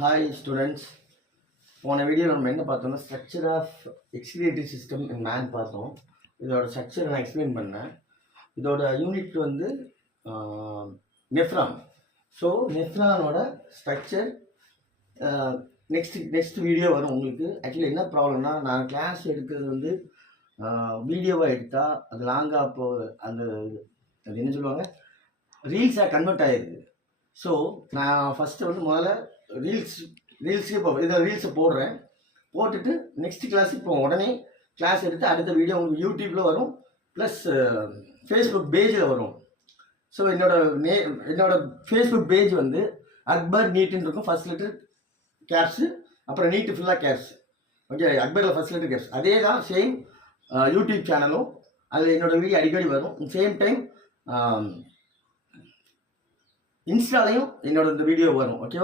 Hi students. போன வீடியோவில் நம்ம என்ன பார்த்தோம்னா structure of excretory system in man பார்த்தோம். இதோட ஸ்ட்ரக்சரை நான் எக்ஸ்பிளைன் பண்ணேன். இதோட யூனிட் வந்து நெஃப்ரான். ஸோ நெஃப்ரானோட ஸ்ட்ரக்சர் நெக்ஸ்ட் வீடியோ வரும் உங்களுக்கு. ஆக்சுவலி என்ன ப்ராப்ளம்னா, நான் கிளாஸ் எடுக்கிறது வந்து வீடியோவாக எடுத்தால் அது லாங்காக அது என்ன சொல்லுவாங்க, ரீல்ஸாக கன்வெர்ட் ஆகிடுது. ஸோ நான் ஃபஸ்ட்டு வந்து முதல்ல ரீல்ஸே இதை ரீல்ஸை போடுறேன். போட்டுட்டு நெக்ஸ்ட் கிளாஸ் இப்போ உடனே கிளாஸ் எடுத்து அடுத்த வீடியோ உங்களுக்கு யூடியூப்பில் வரும், ப்ளஸ் ஃபேஸ்புக் பேஜில் வரும். ஸோ என்னோட ஃபேஸ்புக் பேஜ் வந்து அக்பர் நீட்டுன்னு இருக்கும். ஃபர்ஸ்ட் லெட்டர் கேப்ஸு, அப்புறம் நீட்டு ஃபுல்லாக கேப்ஸ். ஓகே, அக்பரில் ஃபர்ஸ்ட் லெட்டர் கேப்ஸ். அதே தான் சேம் யூடியூப் சேனலும். அதில் என்னோடய வீடியோ அடிக்கடி வரும். சேம் டைம் இன்ஸ்டாலையும் என்னோட இந்த வீடியோ வரும். ஓகேவா?